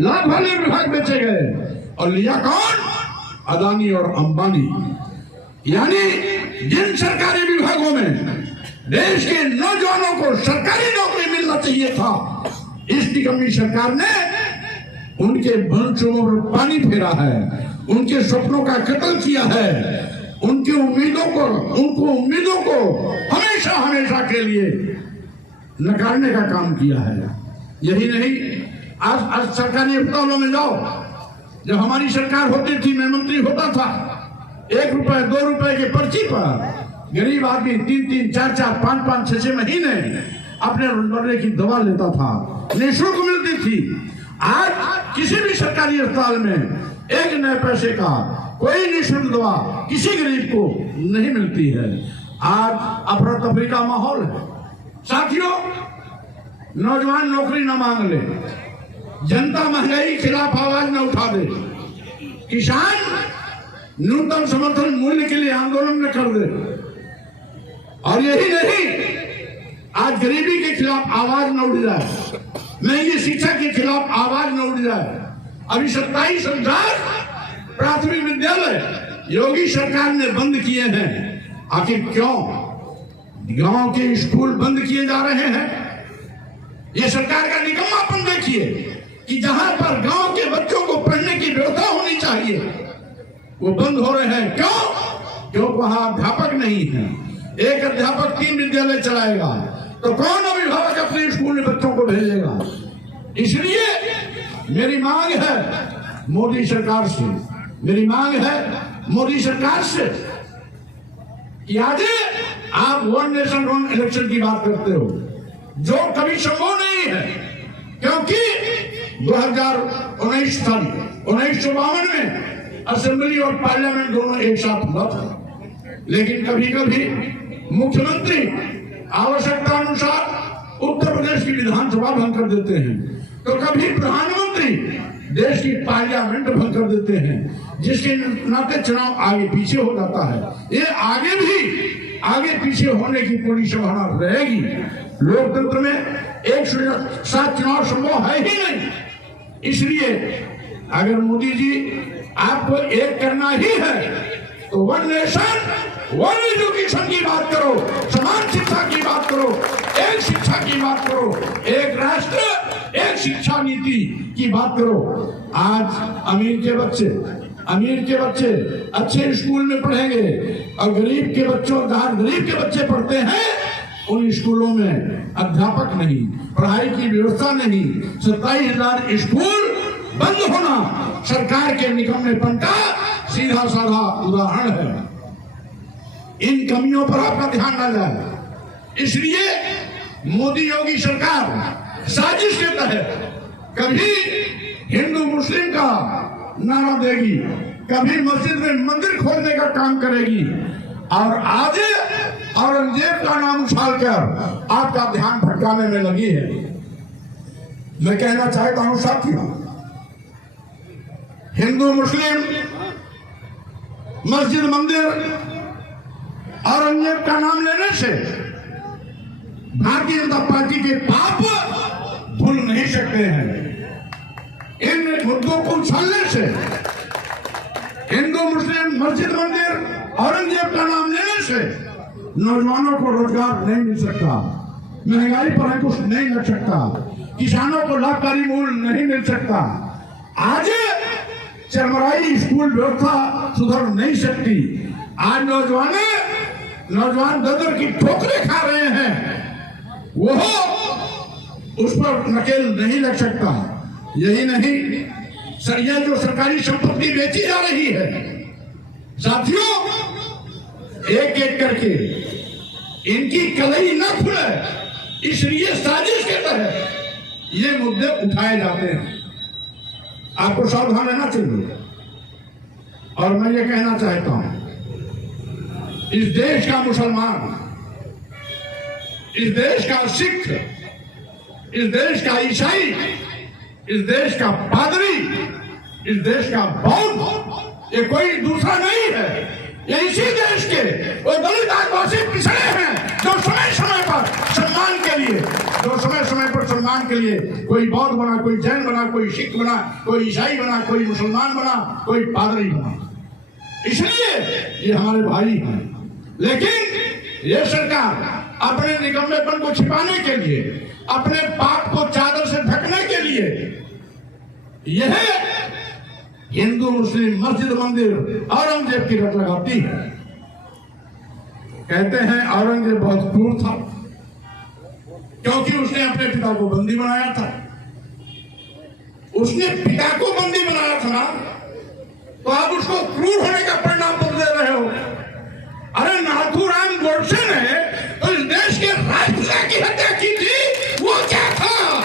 लाभ वाले विभाग बेचे गए और लिया कौन? अदानी और अंबानी। यानी जिन सरकारी विभागों में देश के नौजवानों को सरकारी नौकरी मिलना चाहिए था, इस निकम्मी सरकार ने उनके वंशों पर पानी फेरा है, उनके सपनों का कत्ल किया है, उनकी उम्मीदों को हमेशा हमेशा के लिए नकारने का काम किया है। यही नहीं, आज सरकारी अस्पतालों में जाओ, जब हमारी सरकार होती थी, मैं मंत्री होता था, 1 रुपए 2 रुपए के पर्ची पर गरीब आदमी 3-3, 4-4, 5-5, 6-6 महीने अपने रोजमर्रे की दवा लेता था, निःशुल्क मिलती थी। आज किसी भी सरकारी अस्पताल में 1 नए पैसे का कोई निःशुल्क दवा किसी गरीब को नहीं मिलती है। आज अफरा तफरी का माहौल है। साथियों, नौजवान नौकरी न मांग ले, जनता महंगाई के खिलाफ आवाज न उठा दे, किसान न्यूनतम समर्थन मूल्य के लिए आंदोलन न कर दे, और यही नहीं, आज गरीबी के खिलाफ आवाज न उठ जाए, महंगी शिक्षा के खिलाफ आवाज न उठ जाए। अभी 27,000 प्राथमिक विद्यालय योगी सरकार ने बंद किए हैं। आखिर क्यों? गांव के स्कूल बंद किए जा रहे हैं। ये सरकार का निकम्मापन देखिए कि जहां पर गांव के बच्चों को पढ़ने की व्यवस्था होनी चाहिए, वो बंद हो रहे हैं। क्यों? क्योंकि वहां अध्यापक नहीं है। एक अध्यापक 3 विद्यालय चलाएगा तो कौन अभिभावक अपने स्कूल में बच्चों को भेजेगा? इसलिए मेरी मांग है मोदी सरकार से, मेरी मांग है मोदी सरकार से कि आज आप 1 नेशन 1 इलेक्शन की बात करते हो, जो कभी संभव नहीं है, क्योंकि 1952 में असेंबली और पार्लियामेंट दोनों एक साथ हुआ था। लेकिन कभी कभी मुख्यमंत्री आवश्यकता अनुसार उत्तर प्रदेश की विधानसभा भंग कर देते हैं, तो कभी प्रधानमंत्री देश की पार्लियामेंट भंग कर देते हैं, जिसके नाते चुनाव आगे पीछे हो जाता है। ये आगे पीछे होने की पूरी संभावना रहेगी। लोकतंत्र में एक साथ चुनाव संभव है ही नहीं। इसलिए अगर मोदी जी आपको एक करना ही है तो 1 नेशन 1 एजुकेशन की बात करो, समान शिक्षा की बात करो, एक शिक्षा की बात करो, एक राष्ट्र एक शिक्षा नीति की बात करो। आज अमीर के बच्चे अच्छे स्कूल में पढ़ेंगे और गरीब के बच्चे पढ़ते हैं, उन स्कूलों में अध्यापक नहीं, पढ़ाई की व्यवस्था नहीं। 27,000 स्कूल बंद होना सरकार के निकम्मेपन का सीधा साधा उदाहरण है। इन कमियों पर आपका ध्यान न जाए। इसलिए मोदी योगी सरकार साजिश के तहत कभी हिंदू मुस्लिम का नारा देगी, कभी मस्जिद में मंदिर खोलने का काम करेगी, और आज औरंगजेब का नाम उछालकर आपका ध्यान भटकाने में लगी है। मैं कहना चाहता हूं साथियों, हिंदू मुस्लिम मस्जिद मंदिर औरंगजेब का नाम लेने से भारतीय जनता पार्टी के पाप भूल नहीं सकते हैं। इन मुद्दों को उछालने से हिंदू मुस्लिम मस्जिद मंदिर औरंगजेब का नाम लेने से नौजवानों को रोजगार नहीं मिल सकता, महंगाई पर अंकुश नहीं लग सकता, किसानों को लाभकारी मूल्य नहीं मिल सकता, आज चरमराई स्कूल व्यवस्था सुधर नहीं सकती। आज नौजवान दर की ठोकरें खा रहे हैं, वो उस पर नकेल नहीं लग सकता। यही नहीं, ये जो सरकारी संपत्ति बेची जा रही है, साथियों, एक एक करके इनकी कलई न खुले, इसलिए साजिश के तहत ये मुद्दे उठाए जाते हैं। आपको सावधान रहना चाहिए। और मैं ये कहना चाहता हूं, इस देश का मुसलमान, इस देश का सिख, इस देश का ईसाई, इस देश का पादरी, इस देश का बौद्ध, ये कोई दूसरा नहीं है। ये इसी देश के वो दलित आदिवासी पिछड़े हैं जो समय समय पर सम्मान के लिए जो समय समय पर सम्मान के लिए कोई बौद्ध बना, कोई जैन बना, कोई सिख बना, कोई ईसाई बना, कोई मुसलमान बना, कोई पादरी बना। इसलिए ये हमारे भाई हैं। लेकिन ये सरकार अपने निकम्मेपन को छिपाने के लिए, अपने पाप को चादर से ढकने के लिए यह हिंदू मुस्लिम मस्जिद मंदिर औरंगजेब की रट लगाती है। कहते हैं औरंगजेब बहुत क्रूर था क्योंकि उसने अपने पिता को बंदी बनाया था। उसने पिता को बंदी बनाया था ना, तो आप उसको क्रूर होने का परिणाम बदल दे रहे हो। अरे नाथूराम गोडसे ने तो इस देश के राष्ट्रपिता की हत्या की थी, वो क्या था?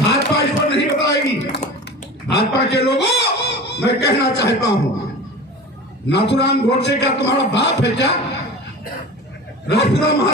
भाजपा इस पर नहीं बताएगी। भाजपा के लोगों, मैं कहना चाहता हूं, नाथूराम गोडसे का तुम्हारा बाप है क्या? राष्ट्रपिता महात्मा